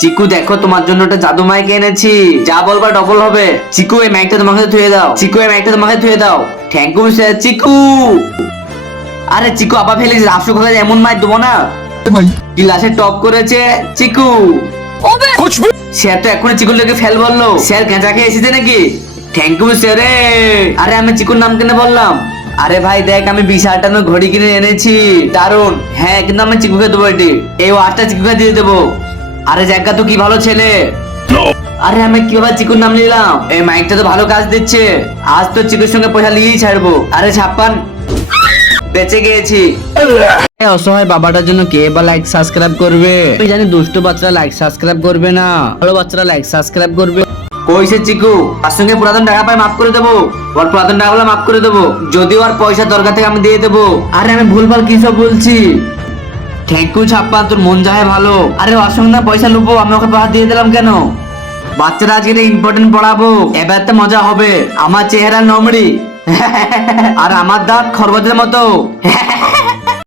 চিকু দেখো তোমার জন্য একটা জাদু মাইক এনেছি, যা বলবা ডবল হবে। চিকু এই মাইকটা তোমার কাছে ধুয়ে দাও, চিকু এই মাইকটা তোমার কাছে ধুয়ে দাও। Thank you sir. চিকু আরে চিকু আপা ফেলেছে, আসো কোথায় এমন মাইক দেবো না। ক্লাসে টপ করেছে চিকু। স্যার তো এখনই চিকুর লেগে ফেল বললো, স্যার গেঁজা খেয়ে এসেছে নাকি? Thank you sir. আরে আমি চিকুর নাম কেন বললাম? আরে ভাই দেখ আমি 20,000 ঘড়ি কিনে এনেছি, দারুন। হ্যাঁ কিন্তু আমি চিকুকে দেবো, এটি এই ওয়াচটা চিকুকে দিয়ে দেবো। আরে জায়গা তো কি ভালো ছেলে। আরে আমি কিভাবে চিকুর নাম নিলাম? এই মাইকটা তো ভালো কাজ দিচ্ছে, আজ তো চিকুর সঙ্গে পয়সা নিয়েই ছাড়বো। আরে ছাপ্পান বেঁচে গিয়েছি। অসহায় বাবাটার জন্য কে বা লাইক সাবস্ক্রাইব করবে? আমি জানি দুষ্ট বাচ্চারা লাইক সাবস্ক্রাইব করবে না, ভালো বাচ্চারা লাইক সাবস্ক্রাইব করবে। কইছে চিকু তার সঙ্গে পুরাতন টাকা পাই মাফ করে দেবো, ওর পুরাতন টাকাগুলো মাফ করে দেবো, যদি ওর পয়সা দরকার থেকে আমি দিয়ে দেবো। আরে আমি ভুলভাল কি সব বলছি। থ্যাংক ইউ ছাপ্পান, তোর মন যায় ভালো। আরে ওর সঙ্গে না পয়সা লুবো, আমি ওকে পয়সা দিয়ে দিলাম কেন? বাচ্চারা আজকে ইম্পর্টেন্ট পড়াবো, এবার তো মজা হবে। আমার চেহারা নমড়ি আর আমার দাঁত খরগোশের মতো।